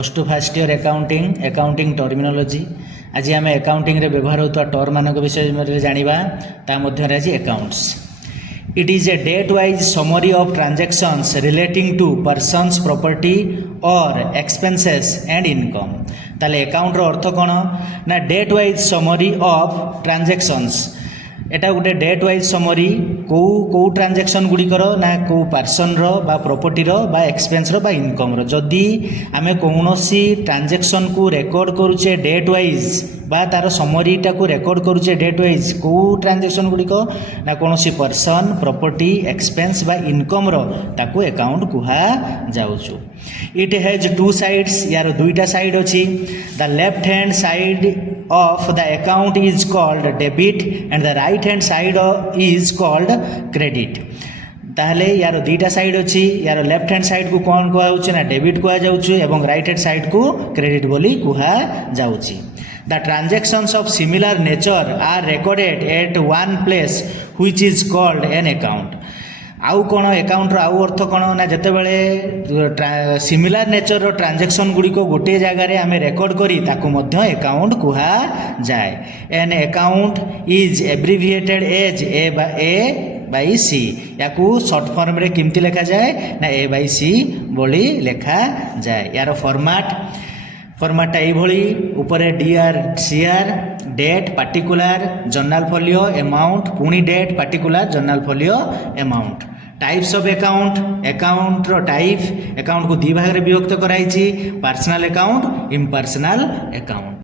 Plus two first year accounting terminology आज आम accounting रे व्यवहार होता टर्म मान विषय में जाना ता मध्य आज accounts it is a date wise summary of transactions relating to persons property और एक्सपेंसेस एंड इनकम ताले अकाउंट रो अर्थ कौन ना date wise summary of transactions एटा गोटे डेट वाइज समरी कौ ट्रांजैक्शन गुड़िकर ना कौ पर्सन रो बा प्रॉपर्टी रो बा एक्सपेंस रो बा इनकम रो जदि आमे कौनसी ट्रांजैक्शन को रेकॉर्ड करूचे डेट वाइज बा तार समरीटा को रेकॉर्ड करूचे डेट वाइज कौ ट्रांजैक्शन गुड़िक ना कौनसी पर्सन प्रॉपर्टी एक्सपेंस बा इनकम रो ताको अकाउंट कुहा जाउछु। इट हैज टू साइड्स यार दुईटा साइड अछि the left hand side of the account is called debit and the right hand side is called credit ताहले यार दुईटा साइड अच्छी यार लेफ्ट हैंड साइड को कौन कहुच्छे ना डेबिट कहुच्छे एवं राइट हैंड साइड को क्रेडिट बोली कहुच्छे। The transactions of similar nature are recorded at one place which is called an account आउ कौन अकाउंट आउ अर्थ कौन ना जिते बड़े सिमिलर नेचर रो ट्रांजैक्शन गुड़िक गोटे जगार आम रेकर्ड करी ताकू मध्य अकाउंट कुहा जाए। An account is abbreviated as A by C या सर्ट फॉर्म रे किमती लिखा जाए ना ए बाई सी बोली लिखा जाए। यार फॉर्मेटा ये ऊपर DR CR date particular journal folio amount पुणी date particular journal folio amount. Types of account रो टाइप अकाउंट को दी भाग रे विभक्त कराई पर्सनल अकाउंट इम्पर्सनल अकाउंट।